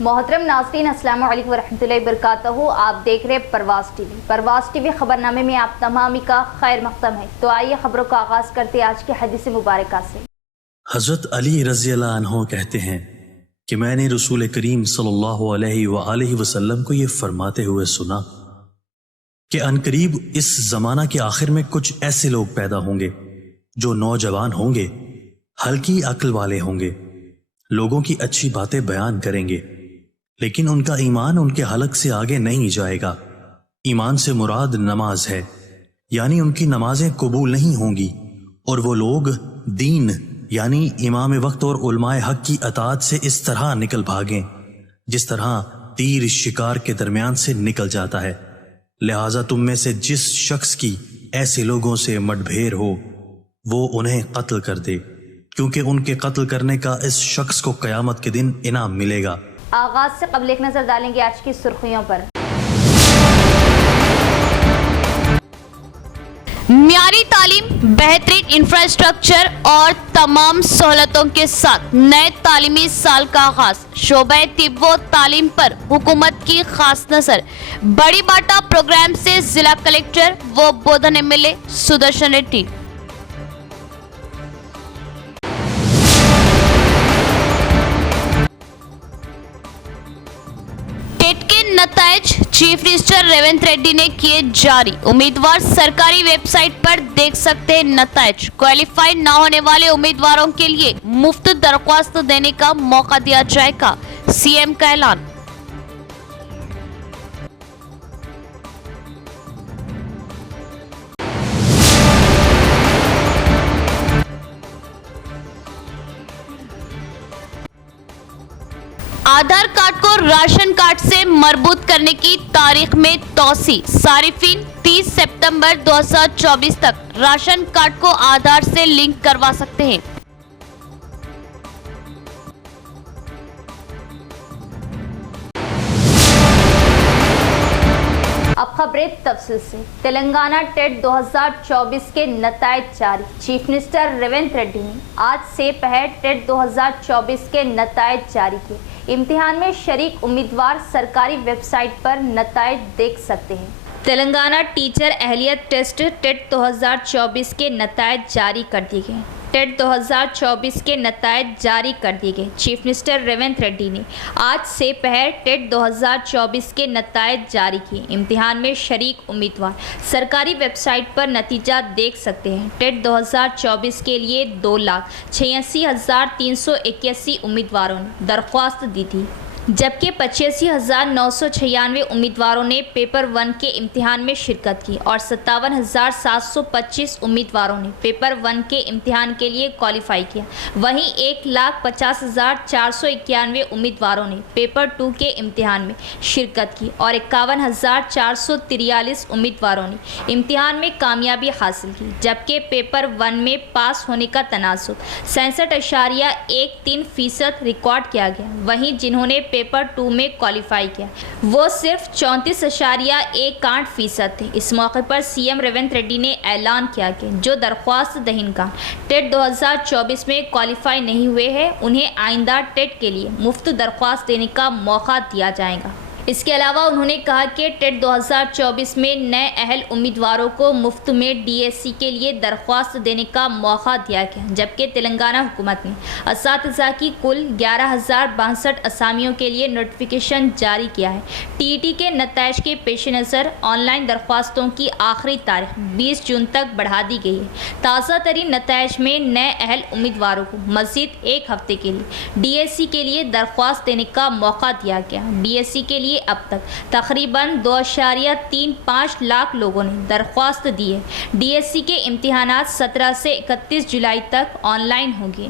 محترم ناظرین السلام علیکم ورحمۃ اللہ وبرکاتہ. آپ دیکھ رہے پرواز ٹی وی. خبرنامے میں آپ تمامی کا خیر مقدم ہے. تو آئیے خبروں کا آغاز کرتے آج کی حدیث مبارکہ سے. حضرت علی رضی اللہ عنہ کہتے ہیں کہ میں نے رسول کریم صلی اللہ علیہ وآلہ وسلم کو یہ فرماتے ہوئے سنا کہ عنقریب اس زمانہ کے آخر میں کچھ ایسے لوگ پیدا ہوں گے جو نوجوان ہوں گے، ہلکی عقل والے ہوں گے، لوگوں کی اچھی باتیں بیان کریں گے، لیکن ان کا ایمان ان کے حلق سے آگے نہیں جائے گا. ایمان سے مراد نماز ہے، یعنی ان کی نمازیں قبول نہیں ہوں گی، اور وہ لوگ دین یعنی امام وقت اور علماء حق کی اطاعت سے اس طرح نکل بھاگیں جس طرح تیر شکار کے درمیان سے نکل جاتا ہے. لہٰذا تم میں سے جس شخص کی ایسے لوگوں سے مٹبھیر ہو وہ انہیں قتل کر دے، کیونکہ ان کے قتل کرنے کا اس شخص کو قیامت کے دن انعام ملے گا. آغاز سے قبل ایک نظر ڈالیں گے آج کی سرخیوں پر. معیاری تعلیم، بہترین انفراسٹرکچر اور تمام سہولتوں کے ساتھ نئے تعلیمی سال کا آغاز. شعبہ طب و تعلیم پر حکومت کی خاص نظر. بڑی باٹا پروگرام سے ضلع کلکٹر و Bodhan M L A Sudarshan Reddy. TET کے نتائج چیف منسٹر ریونت ریڈی نے کیے جاری. امیدوار سرکاری ویب سائٹ پر دیکھ سکتے ہیں نتائج. کوالیفائی نہ ہونے والے امیدواروں کے لیے مفت درخواست دینے کا موقع دیا جائے گا، سی ایم کا اعلان. آدھار کارڈ کو راشن کارڈ سے مربوط کرنے کی تاریخ میں توسیع. صارفین 30 ستمبر 2024 تک راشن کارڈ کو آدھار سے لنک کروا سکتے ہیں. اب خبریں تفصیل سے. تلنگانہ ٹیٹ 2024 کے نتائج جاری. چیف منسٹر ریونت ریڈی نے آج سے پہر ٹیٹ 2024 کے نتائج جاری کیے. امتحان میں شریک امیدوار سرکاری ویب سائٹ پر نتائج دیکھ سکتے ہیں. تلنگانہ ٹیچر اہلیت ٹیسٹ ٹیٹ 2024 کے نتائج جاری کر دیے گئے. ٹیٹ 2024 کے نتائج جاری کر دیے گئے. چیف منسٹر ریونت ریڈی نے آج سے پہر ٹیٹ 2024 کے نتائج جاری کیے. امتحان میں شریک امیدوار سرکاری ویب سائٹ پر نتیجہ دیکھ سکتے ہیں. ٹیٹ 2024 کے لیے 2,86,381 امیدواروں نے درخواست دی تھی، جبکہ 85,996 امیدواروں نے پیپر 1 کے امتحان میں شرکت کی اور 57,725 امیدواروں نے پیپر 1 کے امتحان کے لیے کوالیفائی کیا. وہیں 1,50,491 امیدواروں نے پیپر 2 کے امتحان میں شرکت کی اور 51,443 امیدواروں نے امتحان میں کامیابی حاصل کی، جبکہ پیپر 1 میں پاس ہونے کا تناسب 66.13% ریکارڈ کیا گیا. وہیں جنہوں نے پیپر 2 میں کوالیفائی کیا وہ صرف 34.18% تھے. اس موقع پر سی ایم ریونت ریڈی نے اعلان کیا کہ جو درخواست دہندگان ٹیٹ 2024 میں کوالیفائی نہیں ہوئے ہیں انہیں آئندہ ٹیٹ کے لیے مفت درخواست دینے کا موقع دیا جائے گا. اس کے علاوہ انہوں نے کہا کہ ٹیٹ 2024 میں نئے اہل امیدواروں کو مفت میں ڈی ایس سی کے لیے درخواست دینے کا موقع دیا گیا، جبکہ تلنگانہ حکومت نے اساتذہ کی کل 11,062 اسامیوں کے لیے نوٹیفیکیشن جاری کیا ہے. ٹی ای ٹی کے نتائج کے پیش نظر آن لائن درخواستوں کی آخری تاریخ 20 جون تک بڑھا دی گئی ہے. تازہ ترین نتائج میں نئے اہل امیدواروں کو مزید ایک ہفتے کے لیے ڈی ایس سی کے لیے درخواست دینے کا موقع دیا گیا. ڈی ایس سی کے لیے اب تک تقریباً 2.35 لاکھ لوگوں نے درخواست دی ہے. ڈی ایس سی کے امتحانات 17 سے 31 جولائی تک آن لائن ہوں گے.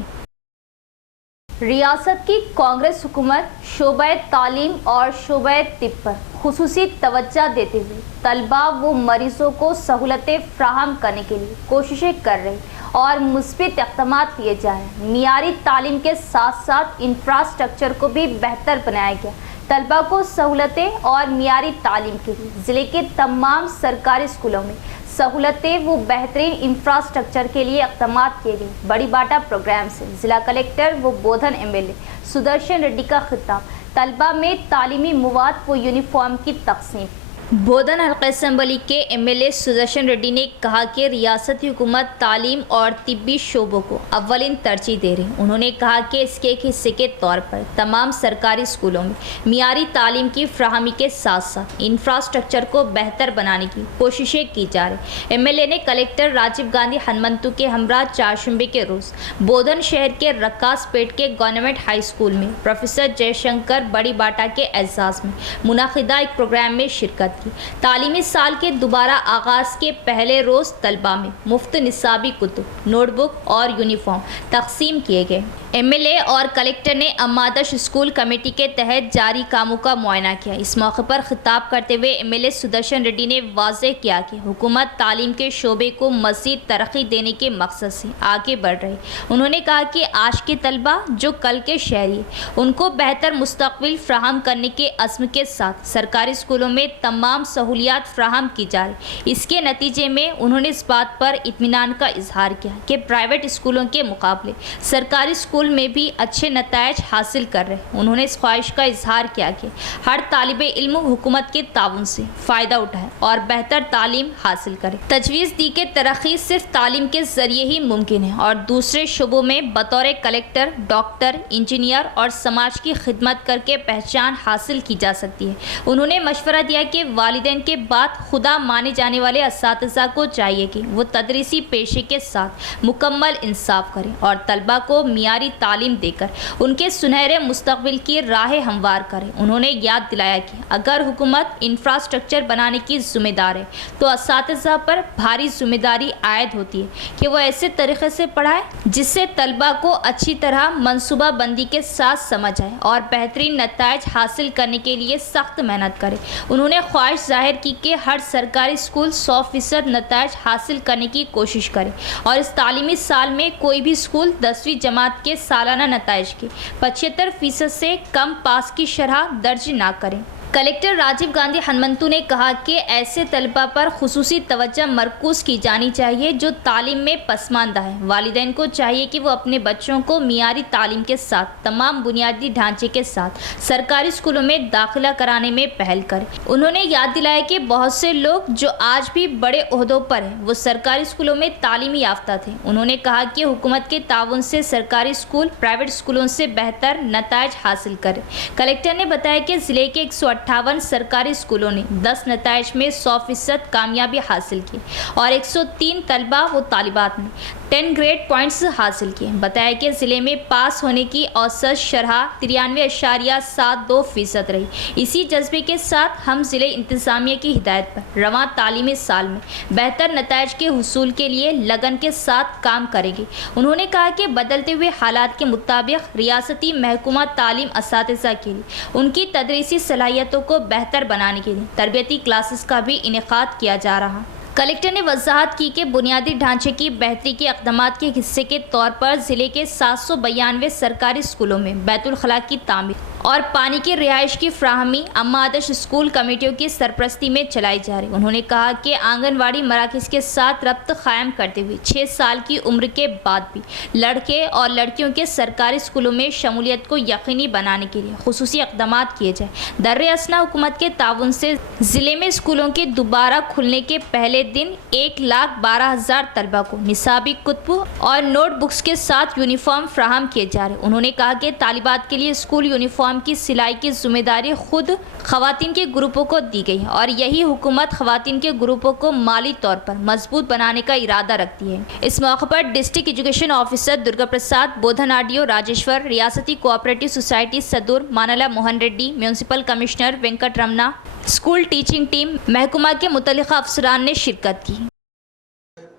ریاست کی کانگریس حکومت شعبہ تعلیم اور شعبہ طب پر خصوصی توجہ دیتے ہوئے طلبہ و مریضوں کو سہولتیں فراہم کرنے کے لیے کوششیں کر رہی اور مثبت اقدامات لیے جا رہے ہیں. معیاری تعلیم کے ساتھ ساتھ انفراسٹرکچر کو بھی بہتر بنایا گیا. طلبہ کو سہولتیں اور معیاری تعلیم کے لیے ضلع کے تمام سرکاری اسکولوں میں سہولتیں و بہترین انفراسٹرکچر کے لیے اقدامات کیے گئے. بڑی باٹا پروگرام سے ضلع کلکٹر و Bodhan M L A Sudarshan Reddy کا خطاب. तलबा में तालीमी मवाद व यूनिफॉर्म की तकसीम। बोधन हल्का असम्बली के एमएलए सुदर्शन रेड्डी ने कहा कि रियासती हुकूमत तालीम और तिब्बी शोबों को अव्वलिन तरजीह दे रही। उन्होंने कहा कि इसके एक हिस्से के तौर पर तमाम सरकारी स्कूलों में मियारी तालीम की फ्राहमी के साथ साथ इंफ्रास्ट्रक्चर को बेहतर बनाने की कोशिशें की जा रही। एमएलए ने कलेक्टर राजीव गांधी हनुमंतु के हमरा चारशंबे के रोज़ बोधन शहर के रक्कास पेट के गवर्नमेंट हाई स्कूल में प्रोफेसर जयशंकर बड़ी बाटा के एजाज़ में मुनाकिदा एक प्रोग्राम में शिरकत की। तालीमी साल के दोबारा आगाज़ के पहले रोज़ तलबा में मुफ्त निसाबी कुतुब, नोटबुक और यूनिफॉर्म तकसीम किए गए। एमएलए और कलेक्टर ने अम्मादश स्कूल कमेटी के तहत जारी कामों का मुआयना किया। इस मौके पर खिताब करते हुए एमएलए सुदर्शन रेड्डी ने वाज़ेह किया कि हुकूमत तालीम के शोबे को मज़ीद तरक्की देने के मकसद से आगे बढ़ रही। उन्होंने कहा कि आज के तलबा जो कल के शहरी उनको बेहतर मुस्तक़बिल फ़राहम करने के अज़्म के साथ सरकारी स्कूलों में तमाम सहूलियात फ़राहम की जा रही। इसके नतीजे में उन्होंने इस बात पर इत्मीनान का इजहार किया कि प्राइवेट स्कूलों के मुकाबले सरकारी स्कूल में भी अच्छे नतायज हासिल कर रहे। उन्होंने इस ख्वाहिश का इजहार किया कि हर तालिबे इल्म हुकूमत के ताउन से फ़ायदा उठाए और बेहतर तालीम हासिल करे। तजवीज़ दी कि तरक्की सिर्फ तालीम के ज़रिए ही मुमकिन है और दूसरे शुबों में बतौर कलेक्टर, डॉक्टर, इंजीनियर और समाज की खिदमत करके पहचान हासिल की जा सकती है। उन्होंने मशवरा दिया कि वालिदैन के बाद खुदा माने जाने वाले असातिज़ा को चाहिए कि वो तदरीसी पेशे के साथ मुकम्मल इंसाफ करें और तलबा को मियारी तालीम देकर उनके सुनहरे मुस्तक़बिल की राह हमवार करें। उन्होंने याद दिलाया कि अगर हुकूमत इंफ्रास्ट्रक्चर बनाने की ज़िम्मेदार है तो असातिज़ा पर भारी ज़िम्मेदारी आयद होती है कि वो ऐसे तरीक़े से पढ़ाए जिससे तलबा को अच्छी तरह मनसूबा बंदी के साथ समझ आए और बेहतरीन नतायज हासिल करने के लिए सख्त मेहनत करे। उन्होंने ख्वाहिश जाहिर की कि हर सरकारी स्कूल 100% नतायज हासिल करने की कोशिश करे और इस तालीमी साल में कोई भी स्कूल 10वीं जमात के सालाना नतायज के 75% से कम पास की शरह दर्ज ना करें। कलेक्टर राजीव गांधी हनुमंतु ने कहा कि ऐसे तलबा पर खुसूसी तवज्जो मरकूज़ की जानी चाहिए जो तालीम में पसमानदा है। वालिदैन को चाहिए कि वो अपने बच्चों को मियारी तालीम के साथ तमाम बुनियादी ढांचे के साथ सरकारी स्कूलों में दाखिला कराने में पहल करें। उन्होंने याद दिलाया कि बहुत से लोग जो आज भी बड़े ओहदों पर हैं वो सरकारी स्कूलों में तालीमी याफ्ता थे। उन्होंने कहा कि हुकूमत के ताउन से सरकारी स्कूल प्राइवेट स्कूलों से बेहतर नतायज हासिल करें। कलेक्टर ने बताया कि ज़िले के 158 सरकारी स्कूलों ने 10 नतायज में 100% कामयाबी हासिल की और 103 तलबा व तालिबात ने 10 ग्रेड पॉइंट्स हासिल किए। बताया कि ज़िले में पास होने की औसत शरह 93.72% रही। इसी जज्बे के साथ हम ज़िले इंतज़ामिया की हिदायत पर रवां तालीमी साल में बेहतर नतायज के हुसूल के लिए लगन के साथ काम करेंगे। उन्होंने कहा कि बदलते हुए हालात के मुताबिक रियासती महकमा तालीम असातिज़ा के लिए उनकी तदरीसी सलाहियतों को बेहतर बनाने के लिए तरबियती क्लासेस का भी इनेकाद किया जा रहा। कलेक्टर ने वजाहत की कि बुनियादी ढांचे की बेहतरी के इक़दामात के हिस्से के तौर पर ज़िले के 792 सरकारी स्कूलों में बैतुल खला की तामीर और पानी की रिहाइश की फ्राहमी अम्मा आदर्श स्कूल कमेटियों की सरपरस्ती में चलाई जा रही। उन्होंने कहा कि आंगनवाड़ी मराकज़ के साथ रब्त कायम करते हुए 6 साल की उम्र के बाद भी लड़के और लड़कियों के सरकारी स्कूलों में शमूलियत को यकीनी बनाने के लिए खुसूसी इक़दामात किए जाए। दर्रे असना हुकूमत के ताउन से ज़िले में स्कूलों के दोबारा खुलने के पहले दिन 1,12,000 तलबा को निसाबी कुतुब और नोटबुक्स के साथ यूनिफॉर्म फ्राहम किए जा रहे। उन्होंने कहा कि तालिबात के लिए स्कूल यूनिफॉर्म की सिलाई की जिम्मेदारी खुद खवातीन के ग्रुपों को दी गई है और यही हुकूमत खवातीन के ग्रुपों को माली तौर पर मजबूत बनाने का इरादा रखती है। इस मौके पर district education officer Durga Prasad, Bodhan RDO Rajeshwar, रियासती कोऑपरेटिव सोसाइटी सदूर मानला Mohan Reddy, municipal commissioner Venkat Ramana, school teaching team महकुमा के मुतल्लिका अफसरान ने शिरकत की।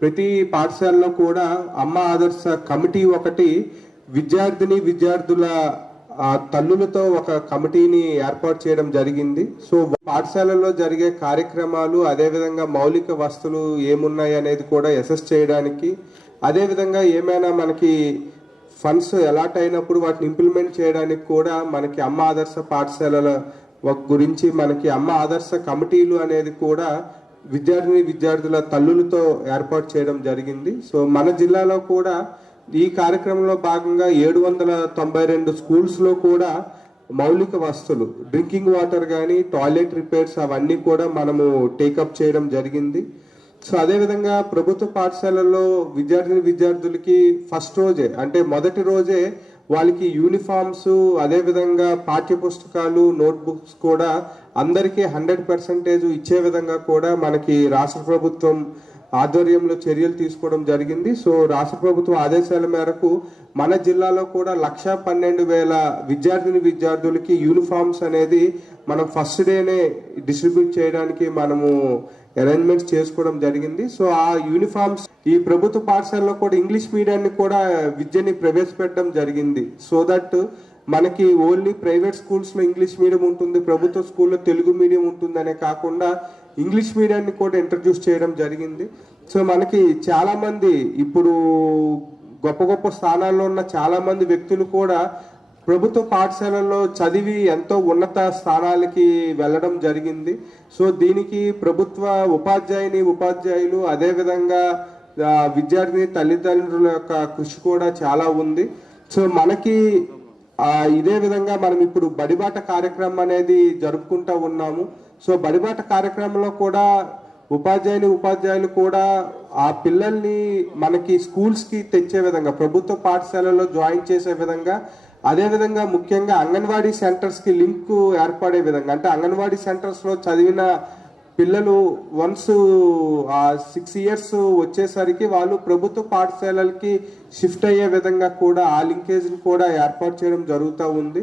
ప్రతి పాఠశాలలో కూడా అమ్మ ఆదర్శ కమిటీ ఒకటి విద్యార్థుల తల్లులతో ఒక కమిటీని ఏర్పాటు చేయడం జరిగింది. సో పాఠశాలలో జరిగే కార్యక్రమాలు అదే విధంగా మౌలిక వస్తువులు ఏమున్నాయి అనేది కూడా అసెస్ చేయడానికి, అదే విధంగా ఏమైనా మనకి ఫండ్స్ అలాట్ అయినప్పుడు వాటిని ఇంప్లిమెంట్ చేయడానికి కూడా మనకి అమ్మ ఆదర్శ పాఠశాలల గురించి మనకి అమ్మ ఆదర్శ కమిటీలు అనేది కూడా విద్యార్థుల తల్లులతో ఏర్పాటు చేయడం జరిగింది. సో మన జిల్లాలో కూడా ఈ కార్యక్రమంలో భాగంగా 792 స్కూల్స్ లో కూడా మౌలిక వస్తువులు డ్రింకింగ్ వాటర్ కానీ టాయిలెట్ రిపేర్స్ అవన్నీ కూడా మనము టేకప్ చేయడం జరిగింది. సో అదేవిధంగా ప్రభుత్వ పాఠశాలల్లో విద్యార్థులకి ఫస్ట్ రోజే అంటే మొదటి రోజే వాళ్ళకి యూనిఫామ్స్ అదేవిధంగా పాఠ్యపుస్తకాలు నోట్బుక్స్ కూడా అందరికీ 100% ఇచ్చే విధంగా కూడా మనకి రాష్ట్ర ప్రభుత్వం ఆధ్వర్యంలో చర్యలు తీసుకోవడం జరిగింది. సో రాష్ట్ర ప్రభుత్వం ఆదేశాల మేరకు మన జిల్లాలో కూడా 112,000 విద్యార్థులకి యూనిఫామ్స్ అనేది మనం ఫస్ట్ డేనే డిస్ట్రిబ్యూట్ చేయడానికి మనము అరేంజ్మెంట్స్ చేసుకోవడం జరిగింది. సో ఆ యూనిఫామ్స్ ఈ ప్రభుత్వ పాఠశాలలో కూడా ఇంగ్లీష్ మీడియాన్ని కూడా విద్యని ప్రవేశపెట్టడం జరిగింది. సో దట్ మనకి ఓన్లీ ప్రైవేట్ స్కూల్స్లో ఇంగ్లీష్ మీడియం ఉంటుంది, ప్రభుత్వ స్కూల్లో తెలుగు మీడియం ఉంటుంది అనే కాకుండా ఇంగ్లీష్ మీడియాన్ని కూడా ఇంట్రడ్యూస్ చేయడం జరిగింది. సో మనకి చాలామంది ఇప్పుడు గొప్ప గొప్ప స్థానాల్లో ఉన్న చాలామంది వ్యక్తులు కూడా ప్రభుత్వ పాఠశాలల్లో చదివి ఎంతో ఉన్నత స్థానాలకి వెళ్ళడం జరిగింది. సో దీనికి ప్రభుత్వ ఉపాధ్యాయులు అదేవిధంగా విద్యార్థిని తల్లిదండ్రుల యొక్క కృషి కూడా చాలా ఉంది. సో మనకి ఇదే విధంగా మనం ఇప్పుడు బడిబాట కార్యక్రమం అనేది జరుపుకుంటూ ఉన్నాము. సో బడిబాట కార్యక్రమంలో కూడా ఉపాధ్యాయులు కూడా ఆ పిల్లల్ని మనకి స్కూల్స్కి తెచ్చే విధంగా ప్రభుత్వ పాఠశాలలో జాయిన్ చేసే విధంగా అదేవిధంగా ముఖ్యంగా అంగన్వాడీ సెంటర్స్కి లింక్ ఏర్పడే విధంగా అంటే అంగన్వాడీ సెంటర్స్లో చదివిన పిల్లలు వన్స్ 6 years వచ్చేసరికి వాళ్ళు ప్రభుత్వ పాఠశాలలకి షిఫ్ట్ అయ్యే విధంగా కూడా ఆ లింకేజ్ని కూడా ఏర్పాటు చేయడం జరుగుతూ ఉంది.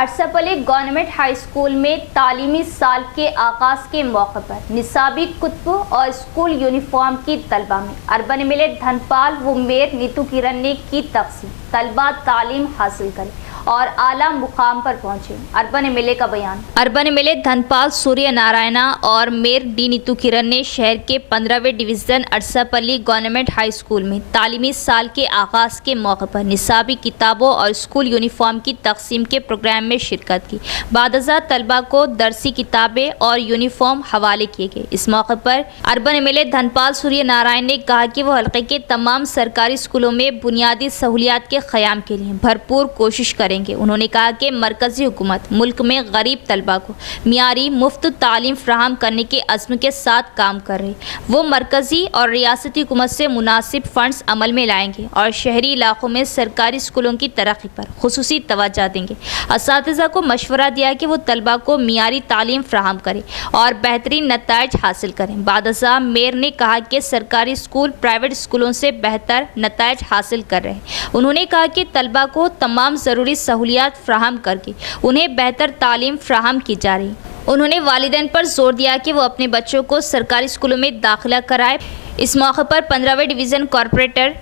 अरसापल्ली गवर्नमेंट हाई स्कूल में तालीमी साल के आगाज के मौके पर निसाबी कुतुब और स्कूल यूनिफॉर्म की तलबा में अर्बन एमएलए धनपाल व मेयर नीतू किरण ने की तकसीम। तलबा तालीम हासिल करें और आला मुकाम पर पहुंचे। अर्बन एमएलए का बयान। अर्बन एमएलए धनपाल सूर्य नारायणा और मेयर डी नीतू किरण ने शहर के 15वें डिवीज़न अरसापल्ली गवर्नमेंट हाई स्कूल में तालीमी साल के आगाज़ के मौके पर निसाबी किताबों और स्कूल यूनिफॉर्म की तकसीम के प्रोग्राम में शिरकत की। बादशाह तलबा को दरसी किताबें और यूनिफॉर्म हवाले किए गए। इस मौके पर अर्बन एमएलए धनपाल सूर्य नारायण ने कहा कि वो हल्के के तमाम सरकारी स्कूलों में बुनियादी सहूलियात के क़याम के लिए भरपूर कोशिश करेंगे। उन्होंने कहा कि मरकज़ी हुकूमत मुल्क में गरीब तलबा को मियारी मुफ्त तालीम फ्राहम करने के अज़्म के साथ काम कर रही। वो मरकज़ी और रियासती हुकूमत से मुनासिब फ़ंड्स अमल में लाएंगे और शहरी इलाकों में सरकारी स्कूलों की तरक्की पर खुसूसी तवज्जो देंगे। असातिज़ा को मशवरा दिया कि वो तलबा को मियारी तालीम फ्राहम करें और बेहतरीन नताइज हासिल करें। बादशाह मेयर ने कहा कि सरकारी स्कूल प्राइवेट स्कूलों से बेहतर नताइज हासिल कर रहे हैं। उन्होंने कहा कि तलबा को तमाम ज़रूरी सहूलियात फ्राहम करके उन्हें बेहतर तालीम फ्राहम की जा रही। उन्होंने वालिदैन पर जोर दिया कि वो अपने बच्चों को सरकारी स्कूलों में दाखिला कराए। इस मौके पर 15वें डिवीज़न कॉरपोरेटर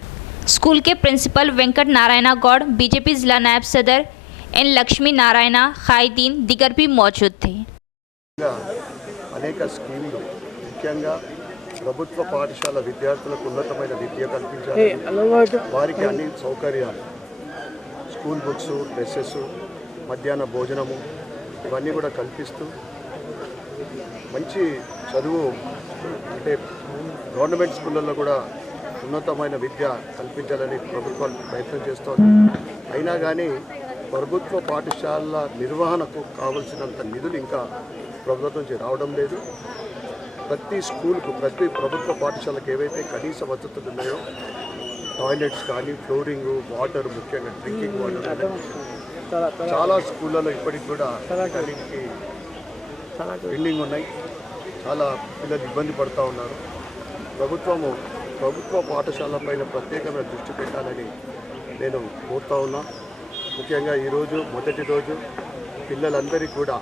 स्कूल के प्रिंसिपल वेंकट नारायणा गौड़, बीजेपी जिला नायब सदर एन लक्ष्मी नारायण, ఖైదీన్ दिगर भी मौजूद थे। అనేక స్కీములు ముఖ్యంగా ప్రభుత్వ పాఠశాల విద్యార్థులకు ఉన్నతమైన విద్య కల్పించాలి, వారికి అన్ని సౌకర్యాలు స్కూల్ బుక్స్, డ్రెస్సెస్, మధ్యాహ్న భోజనము ఇవన్నీ కూడా కల్పిస్తూ మంచి చదువు అంటే గవర్నమెంట్ స్కూళ్ళల్లో కూడా ఉన్నతమైన విద్య కల్పించాలని ప్రభుత్వం ప్రయత్నం చేస్తోంది. అయినా కానీ ప్రభుత్వ పాఠశాలల నిర్వహణకు కావలసినంత నిధులు ఇంకా ప్రభుత్వం నుంచి రావడం లేదు. ప్రతి స్కూల్కు ప్రతి ప్రభుత్వ పాఠశాలకు ఏవైతే కనీస వసతులు ఉన్నాయో టాయిలెట్స్ కానీ ఫ్లోరింగ్, వాటర్, ముఖ్యంగా డ్రింకింగ్ వాటర్ చాలా స్కూళ్ళలో ఇప్పటికి కూడా అన్నింటికి పెండింగ్ ఉన్నాయి. చాలా పిల్లలు ఇబ్బంది పడుతూ ఉన్నారు. ప్రభుత్వ పాఠశాల పైన ప్రత్యేకమైన దృష్టి పెట్టాలని నేను కోరుతా ఉన్నా. ముఖ్యంగా ఈరోజు మొదటి రోజు పిల్లలందరికీ కూడా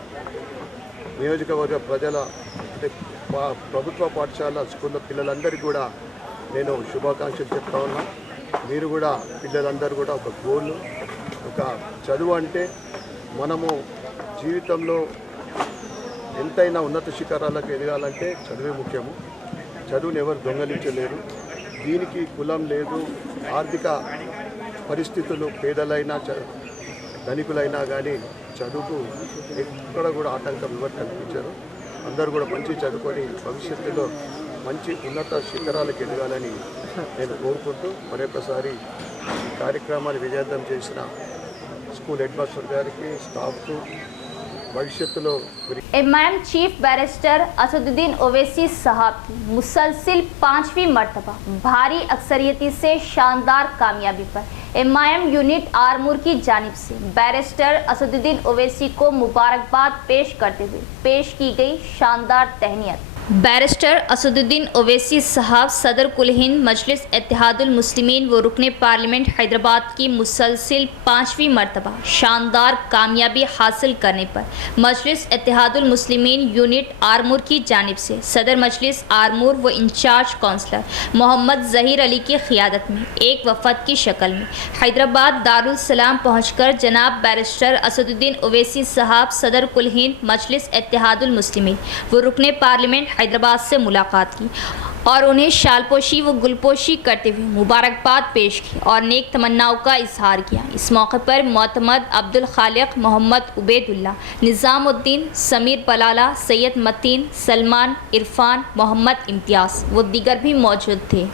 నియోజకవర్గ ప్రజల అంటే ప్రభుత్వ పాఠశాల స్కూళ్ళ పిల్లలందరికీ కూడా నేను శుభాకాంక్షలు చెప్తా ఉన్నా. మీరు కూడా పిల్లలందరూ కూడా ఒక గోల్, ఒక చదువు అంటే మనము జీవితంలో ఎంతైనా ఉన్నత శిఖరాలకు ఎదగాలంటే చదువే ముఖ్యము. చదువుని ఎవరు దొంగలించలేరు. దీనికి కులం లేదు, ఆర్థిక పరిస్థితులు పేదలైనా ధనికులైనా కానీ చదువుకు ఎక్కడ కూడా ఆటంకం ఎవరు కల్పించారు. అందరూ కూడా మంచి చదువుకొని భవిష్యత్తులో మంచి ఉన్నత శిఖరాలకు ఎదగాలని నేను కోరుకుంటూ మరొకసారి ఈ కార్యక్రమాన్ని విజయవంతం చేసిన స్కూల్ హెడ్ మాస్టర్ గారికి, స్టాఫ్కు భవిష్యత్తులో इमाम चीफ बैरिस्टर असदुद्दीन ओवैसी साहब की मुसलसिल 5वीं मर्तबा भारी अक्सरियती से शानदार कामयाबी पर एमआईएम यूनिट आरमूर की जानिब से बैरिस्टर असदुद्दीन ओवैसी को मुबारकबाद पेश करते हुए पेश की गई शानदार तहनीत। बैरिस्टर असदुद्दीन ओवैसी साहब सदर कुल हिंद मजलिस इत्तेहादुल मुस्लिमीन व रुकन पार्लियामेंट हैदराबाद की मुसलसिल 5वीं मर्तबा शानदार कामयाबी हासिल करने पर मजलिस इत्तेहादुल मुस्लिमीन यूनिट आरमूर की जानिब से सदर मजलिस आरमूर व इंचार्ज काउंसलर मोहम्मद ज़हीर अली की क़ियादत में एक वफ़द की शक्ल में हैदराबाद दारुल सलाम पहुँचकर जनाब बैरिस्टर असदुद्दीन ओवैसी साहब सदर कुल हिंद मजलिस इत्तेहादुल मुस्लिमीन व रुकन पार्लियामेंट हैदराबाद से मुलाकात की और उन्हें शालपोशी व गुलपोशी करते हुए मुबारकबाद पेश की और नेक तमन्नाओं का इजहार किया। इस मौके पर मोतमद अब्दुल खालिक, मोहम्मद उबैदुल्ला, निज़ामुद्दीन, समीर पलाला, सैयद मतीन, सलमान, इरफान, मोहम्मद इम्तियाज़ व दीगर भी मौजूद थे।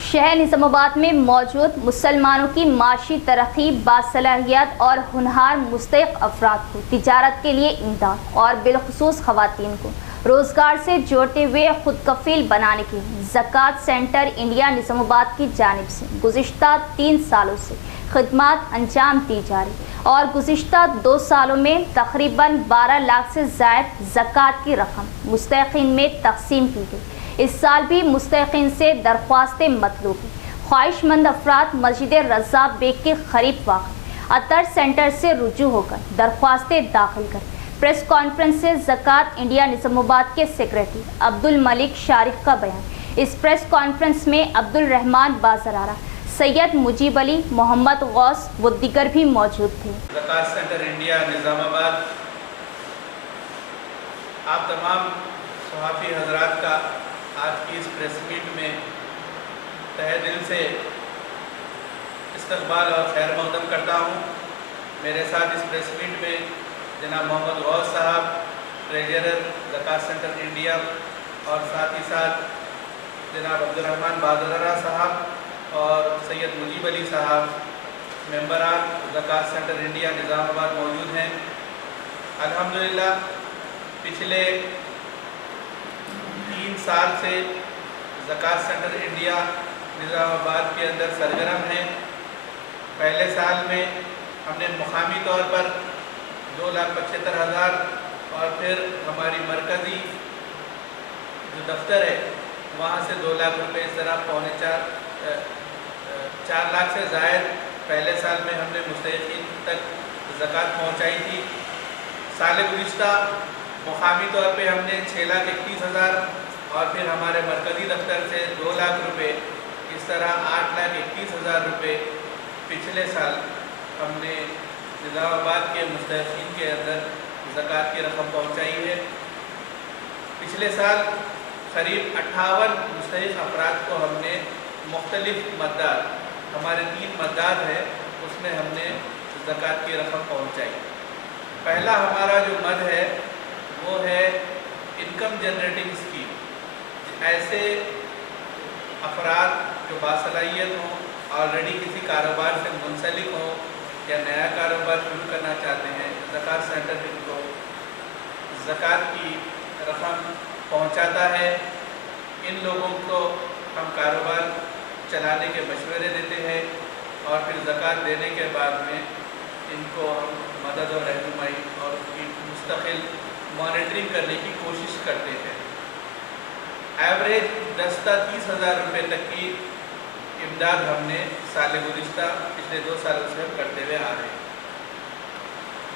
शहर निज़ामाबाद में मौजूद मुसलमानों की माशी तरक्की, बासलाहियत और हुनहार मुस्तहिक़ अफराद को तिजारत के लिए इमदाद और बिलखुसूस ख़वातीन को रोज़गार से जोड़ते हुए खुद कफ़ील बनाने के ज़कात सेंटर इंडिया निज़ामाबाद की जानिब से गुज़िश्ता 3 सालों से खिदमत अंजाम दी जा रही और गुज़िश्ता 2 सालों में तकरीबन 12 लाख से ज़ायद ज़कात की रकम मुस्तहिक़ीन में तक़सीम की गई। इस साल भी मुस्तहिक़ीन से दरख्वास्तें मतलूब हैं। ख्वाहिशमंद अफराद मस्जिद रज़ा बेग के क़रीब वाक़ अतर सेंटर से रुजू होकर दरख्वास्तें दाखिल करें। प्रेस कॉन्फ्रेंस से ज़कात इंडिया निज़ामाबाद के सेक्रेटरी अब्दुल मलिक शारिक का बयान। इस प्रेस कॉन्फ्रेंस में अब्दुल रहमान बाज़रारा, सैयद मुजीब अली, मोहम्मद गौस व दीगर भी मौजूद थे। ज़कात सेंटर इंडिया निज़ामाबाद आप तमाम सहाफ़ी हज़रात का आज की इस प्रेस मीट में तहे दिल से इस्तक़बाल और खैर मक़दम करता हूँ। मेरे साथ इस प्रेस मीट में जनाब मोहम्मद गौस साहब, ट्रेजरर ज़कात सेंटर इंडिया, और साथ ही साथ जनाब अब्दुलरहमान बाज़रारा साहब और सैयद मुजीब अली साहब मेंबरान ज़कात सेंटर इंडिया निज़ामाबाद मौजूद हैं। अल्हम्दुलिल्लाह पिछले 3 साल से ज़कात सेंटर इंडिया निज़ामाबाद के अंदर सरगर्म हैं। पहले साल में हमने मुकामी तौर पर 2,75,000 और फिर हमारी मरकज़ी जो दफ्तर है वहाँ से 2 लाख रुपये, इस तरह 4 लाख से ज़ायद पहले साल में हमने मुस्तहिक़ीन तक ज़कात पहुँचाई थी। साल गुज़िश्ता मुकामी तौर पे हमने 6,31,000 और फिर हमारे मरकज़ी दफ्तर से 2 लाख रुपये, इस तरह 8,21,000 रुपये पिछले साल हमने निज़ामाबाद के मुस्तहिक़ीन के अंदर ज़कात की रकम पहुँचाई है। पिछले साल करीब 58 मुस्तहिक़ अफराद को हमने मुख्तलिफ़ मददाद, हमारे 3 मददाद है, उसमें हमने ज़कात की रकम पहुँचाई। पहला हमारा जो मद है वो है इनकम जनरेटिंग स्कीम। ऐसे अफराद जो बासलाहियत हों, ऑलरेडी किसी कारोबार से मुंसलिक हों या नया कारोबार शुरू करना चाहते हैं, ज़कात सेंटर इनको ज़कात की रकम पहुंचाता है। इन लोगों को हम कारोबार चलाने के मशवरे देते हैं और फिर ज़कात देने के बाद में इनको हम मदद और रहनुमाई और उनकी मुस्तकिल मॉनिटरिंग करने की कोशिश करते हैं। एवरेज 10,30,000 रुपये तक की इमदाद हमने साल गुज़िश्ता पिछले 2 सालों से हम करते हुए आ रहे हैं।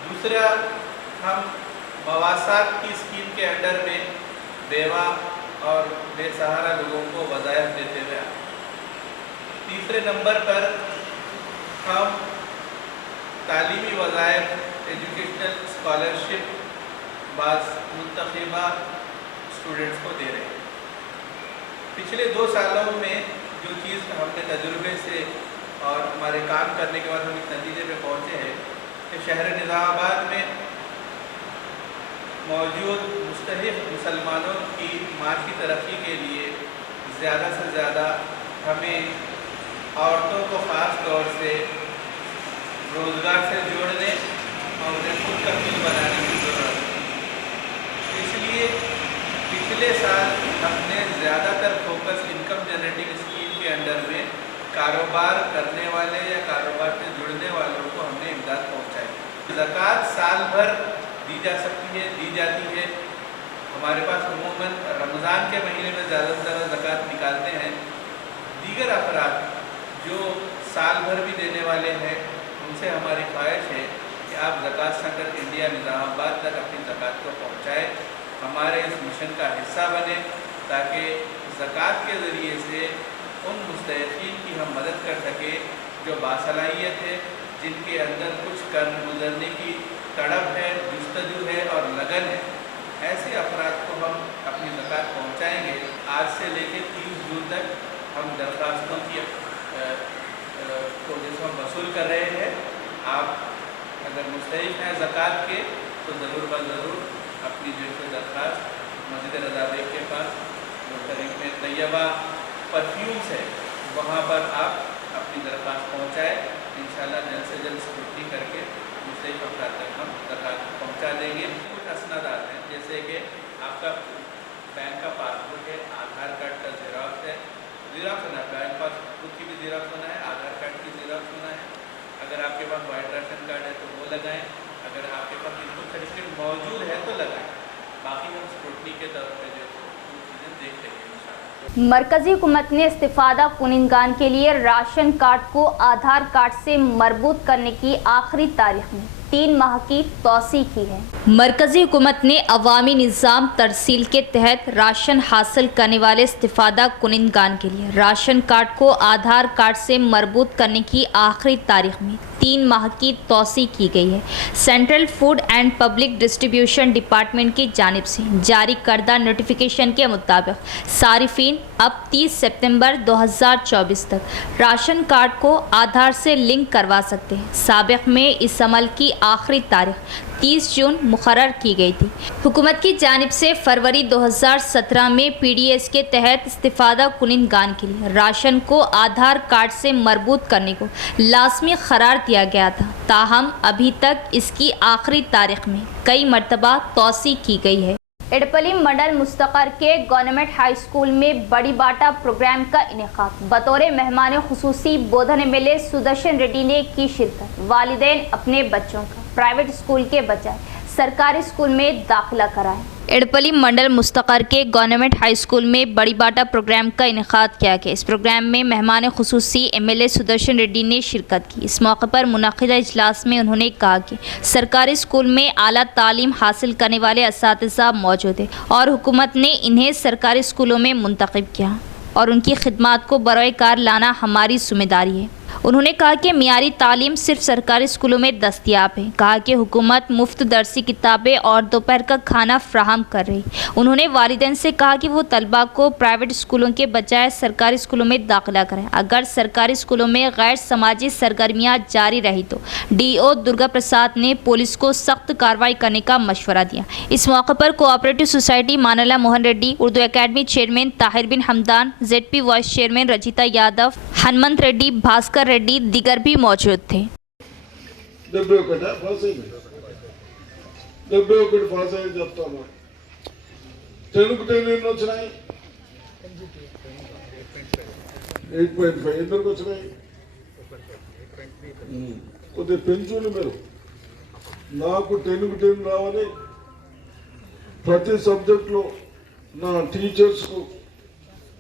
दूसरा, हम मवासात की स्कीम के अंडर में बेवा और बेसहारा लोगों को वज़ाइफ देते हुए आ रहे हैं। तीसरे नंबर पर हम तालीमी वज़ाइफ, एजुकेशनल स्कॉलरशिप बाज़ मुंतखबा स्टूडेंट्स को दे रहे हैं। पिछले 2 सालों में जो चीज़ हमने तजुर्बे से और हमारे काम करने के बाद हम इस नतीजे पे पहुँचे हैं कि शहर निज़ामाबाद में मौजूद मुस्तहिक़ मुसलमानों की माशी तरक्की के लिए ज़्यादा से ज़्यादा हमें औरतों को ख़ास तौर से रोज़गार से जोड़ने और उन्हें खुद का बिल बनाने की ज़रूरत है। इसलिए पिछले साल हमने ज़्यादातर फोकस इनकम जनरेटिंग स्कीम के अंडर में कारोबार करने वाले या कारोबार से जुड़ने वालों को हमने इमदाद पहुँचाई। ज़कात साल भर दी जा सकती है, दी जाती है। हमारे पास अमूमन रमज़ान के महीने में ज़्यादा से ज़्यादा ज़कात निकालते हैं। दीगर अफराद जो साल भर भी देने वाले हैं, उनसे हमारी ख्वाहिश है कि आप ज़कात सेंटर इंडिया निज़ामाबाद तक अपनी ज़कात को पहुँचाएँ, हमारे इस मिशन का हिस्सा बने, ताकि ज़कात के ज़रिए से उन मुस्तहिक़ीन की हम मदद कर सकें जो बासलाहियत है, जिनके अंदर कुछ कर गुजरने की तड़प है, जुस्तजू है और लगन है। ऐसे अफराद को हम अपनी ज़कात पहुँचाएँगे। आज से लेकर 30 जून तक हम दरख्वास्तों की को जिसको हम वसूल कर रहे हैं। आप अगर मुस्तहिक़ हैं ज़कात के तो ज़रूर ब ज़रूर अपनी जो है दरख्वास्त मस्जिद रज़ा बेग के पास जो करीब में तैयबा परफ्यूम्स है, वहाँ पर आप अपनी दरख्वास्त पहुँचाएँ। इंशाअल्लाह जल्द से जल्द स्क्रूटनी करके मुस्तहिक़ अफराद तक हम ज़कात पहुँचा देंगे। कुछ असनादात हैं, जैसे कि आपका बैंक का पासबुक है, आधार कार्ड का ज़ेरॉक्स है, ज़ेरॉक्स होना है, बैंक पासबुक की भी ज़ेरॉक्स होना है, आधार कार्ड की ज़ेरॉक्स होना है। अगर आपके पास वाइट राशन कार्ड है तो वो लगाएं, अगर आपके पास इनकम सर्टिफिकेट मौजूद है तो लगाएं। बाकी हम स्क्रूटनी के तौर पर जो चीज़ें देख लेंगे। मरकजी हुकूमत ने इस्तिफादा कुनिंदगान के लिए राशन कार्ड को आधार कार्ड से मरबूत करने की आखिरी तारीख में 3 माह की तौसीह की है। मरकजी हुकूमत ने अवामी निज़ाम तरसील के तहत राशन हासिल करने वाले इस्तिफादा कुनिंदगान के लिए राशन कार्ड को आधार कार्ड से मरबूत करने की आखिरी तारीख में 3 माह की तौसीह की गई है। Central food and public distribution department की जानिब से जारी करदा नोटिफिकेशन के मुताबिक सारिफीन अब 30 सितंबर 2024 तक राशन कार्ड को आधार से लिंक करवा सकते हैं। साबिक़ में इस अमल की आखिरी तारीख 30 जून मुकर्रर की गई थी। हुकूमत की जानिब से फरवरी 2017 में पीडीएस के तहत इस्तिफादा कुनिंदगान के लिए राशन को आधार कार्ड से मरबूत करने को लाजमी करार दिया गया था। ताहम अभी तक इसकी आखिरी तारीख में कई मरतबा तौसीह की गई है। एडपली मंडल मुस्तकर के गवर्नमेंट हाई स्कूल में बड़ी बाटा प्रोग्राम का इनेकाद। बतौर मेहमान खुसूसी बोधन एमएलए सुदर्शन रेड्डी ने की शिरकत। वालिदैन अपने बच्चों का प्राइवेट स्कूल के बजाय सरकारी स्कूल में दाखिला कराएं। एडपली मंडल मुस्तकर के गवर्नमेंट हाई स्कूल में बड़ी बाटा प्रोग्राम का इनेकाद किया गया। इस प्रोग्राम में मेहमान खुसूसी एमएलए सुदर्शन रेड्डी ने शिरकत की। इस मौके पर मुनक़िदा इजलास में उन्होंने कहा कि सरकारी स्कूल में आला तालीम हासिल करने वाले असातिज़ा मौजूद हैं और हुकूमत ने इन्हें सरकारी स्कूलों में मुंतखब किया और उनकी खिदमात को बरोए कार लाना हमारी ज़िम्मेदारी है। उन्होंने कहा कि मियारी तालीम सिर्फ सरकारी स्कूलों में दस्तयाब है। कहा कि हुकूमत मुफ्त दरसी किताबें और दोपहर का खाना फ्राहम कर रही। उन्होंने वालिदैन से कहा कि वो तलबा को प्राइवेट स्कूलों के बजाय सरकारी स्कूलों में दाखिला करें। अगर सरकारी स्कूलों में गैर समाजी सरगर्मियाँ जारी रही तो DO दुर्गा प्रसाद ने पुलिस को सख्त कार्रवाई करने का मशवरा दिया। इस मौके पर cooperative society Manala Mohan Reddy, Urdu academy chairman Tahir bin Hamdan, ZP vice chairman Rajitha Yadav, Hanumanth Reddy, Bhaskar Reddy दिगर भी मौजूद थे। 71 పాస్ అయ్యి చెప్తాను. తెలుగు ఎన్ని వచ్చినాయి? 8.5 ఎందుకు వచ్చినాయి? కొద్దిగా పెంచుని మీరు. నాకు తెలుగు 10 రావాలి. ప్రతి సబ్జెక్ట్లో నా టీచర్స్కు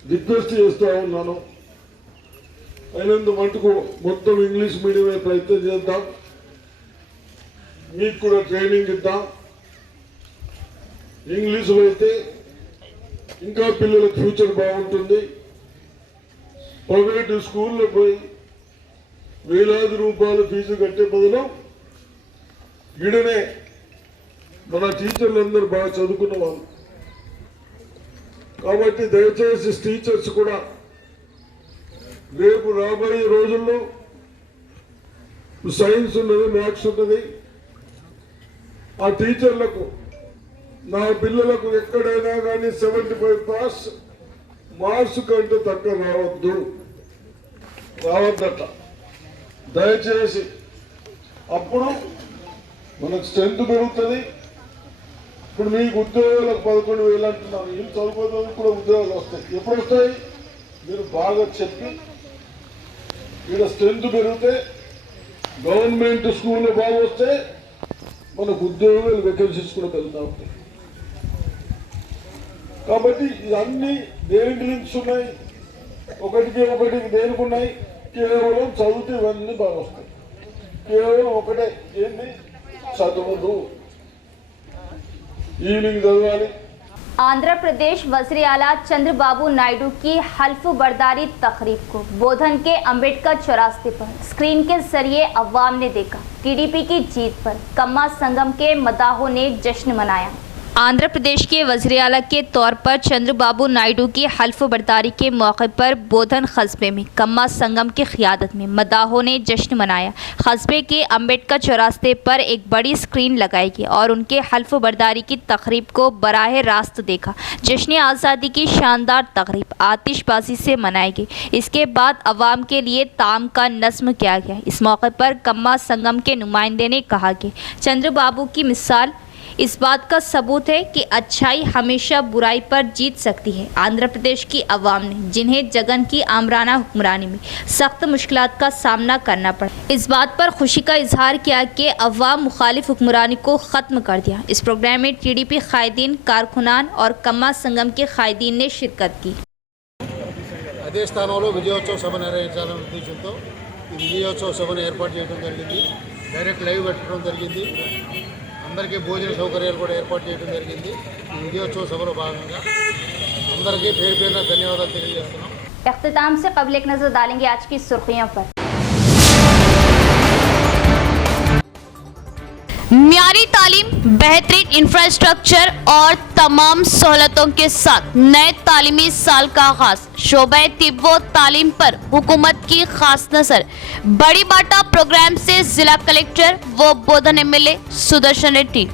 రిక్వెస్ట్ చేస్తూ ఉన్నాను. అయినంత మటుకు మొత్తం ఇంగ్లీష్ మీడియమే ప్రయత్నం చేద్దాం. మీకు కూడా ట్రైనింగ్ ఇద్దాం. ఇంగ్లీష్లో అయితే ఇంకా పిల్లలకు ఫ్యూచర్ బాగుంటుంది. ప్రైవేటు స్కూల్లో పోయి వేలాది రూపాయలు ఫీజు కట్టే బదులు ఈడనే మన టీచర్లందరూ బాగా చదువుకున్న వాళ్ళు కాబట్టి దయచేసి టీచర్స్ కూడా రేపు రాబోయే రోజుల్లో సైన్స్ ఉన్నది, మ్యాథ్స్ ఉన్నది. ఆ టీచర్లకు నా పిల్లలకు ఎక్కడైనా కానీ 75 పాస్ మార్క్స్ కంటే తక్కువ రావద్దట. దయచేసి అప్పుడు మనకు స్ట్రెంత్ పెరుగుతుంది. ఇప్పుడు మీకు ఉద్యోగాలకు 11,000 అంటున్నారు. వీళ్ళు చదువుకోవడానికి కూడా ఉద్యోగాలు వస్తాయి. ఎప్పుడు వస్తాయి? మీరు బాగా చెప్పి ఇక్కడ స్ట్రెంత్ పెరిగితే, గవర్నమెంట్ స్కూల్లో బాగా వస్తే మనకు ఉద్యోగాలు వేకెన్సీస్ కూడా పెరుగుతూ ఉంటాయి. కాబట్టి ఇవన్నీ దేనికి లింక్స్ ఉన్నాయి? ఒకటికి దేనికి ఉన్నాయి? కేవలం చదివితే ఇవన్నీ బాగా వస్తాయి. కేవలం ఒకటే, ఏంటి? చదువుదు. ఈవినింగ్ చదవాలి. आंध्र प्रदेश वज़ीर आला चंद्रबाबू नायडू की हल्फ बर्दारी तकरीब को बोधन के अंबेडकर चौरास्ते पर स्क्रीन के जरिए अवाम ने देखा। टीडीपी की जीत पर कम्मा संगम के मदाहों ने जश्न मनाया। आंध्र प्रदेश के वज़ीर आला के तौर पर चंद्रबाबू नायडू की हल्फ बर्दारी के मौके पर बोधन कस्बे में कम्मा संगम की क़ियादत में मदाहों ने जश्न मनाया। कस्बे के अंबेडकर चौरास्ते पर एक बड़ी स्क्रीन लगाई गई और उनके हल्फ बर्दारी की तकरीब को बराह रास्त देखा। जश्न आज़ादी की शानदार तकरीब आतिशबाजी से मनाई गई। इसके बाद अवाम के लिए ताम का नज़्म किया गया। इस मौके पर कम्मा संगम के नुमाइंदे ने कहा कि चंद्रबाबू की मिसाल इस बात का सबूत है कि अच्छाई हमेशा बुराई पर जीत सकती है। आंध्र प्रदेश की आवाम ने जिन्हें जगन की आमराना हुक्मरानी में सख्त मुश्किलात का सामना करना पड़ा, इस बात पर खुशी का इजहार किया कि अवाम मुखालिफ हुक्मरानी को ख़त्म कर दिया। इस प्रोग्राम में टीडीपी कायदीन, कारकुनान और कम्मा संगम के कायदीन ने शिरकत की। అదే స్థానంలో విజయోత్సవ సభ నిర్వహించాలనే ఉద్దేశంతో ఈ విజయోత్సవ సభను ఏర్పాటు చేయడం జరిగింది. డైరెక్ట్ లైవ్ పెట్టడం జరిగింది. అందరికీ భోజన సౌకర్యాలు కూడా ఏర్పాటు చేయడం జరిగింది. ఈ విజయోత్సవ సభలో భాగంగా అందరికీ పేరు పేరున ధన్యవాదాలు తెలియజేస్తున్నాం. इख्तिताम से कबल एक नज़र डालेंगे आज की सुर्खियों पर। म्यारी तालीम, बेहतरीन इंफ्रास्ट्रक्चर और तमाम सहूलतों के साथ नए तालीमी साल का आगाज। शोबे तिब व तालीम पर हुकूमत की खास नजर। बड़ी बाटा प्रोग्राम से जिला कलेक्टर व बोधन एमएलए सुदर्शन रेड्डी।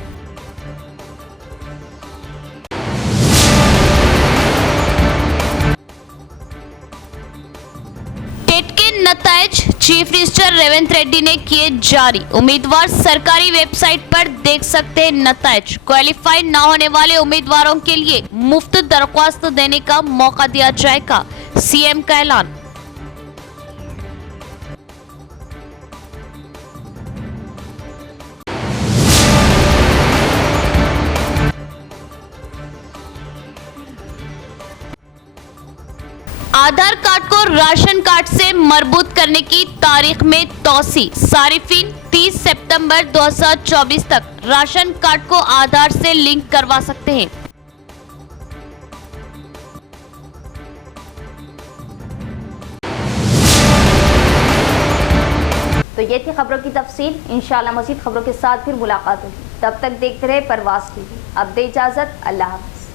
टेट के नतायज चीफ मिनिस्टर रेवंत रेड्डी ने किए जारी। उम्मीदवार सरकारी वेबसाइट पर देख सकते हैं नतायज। क्वालिफाई न होने वाले उम्मीदवारों के लिए मुफ्त दरख्वास्त देने का मौका दिया जाएगा, सीएम का ऐलान। आधार कार्ड को राशन कार्ड से मरबूत करने की तारीख में तौसी। सारिफीन 30 सितंबर 2024 तक राशन कार्ड को आधार से लिंक करवा सकते हैं। तो ये थी खबरों की तफसील। इंशाअल्लाह मज़ीद खबरों के साथ फिर मुलाकात होगी। तब तक देखते रहे परवाज़ टीवी। अब दे इजाज़त। अल्लाह हाफ़िज़।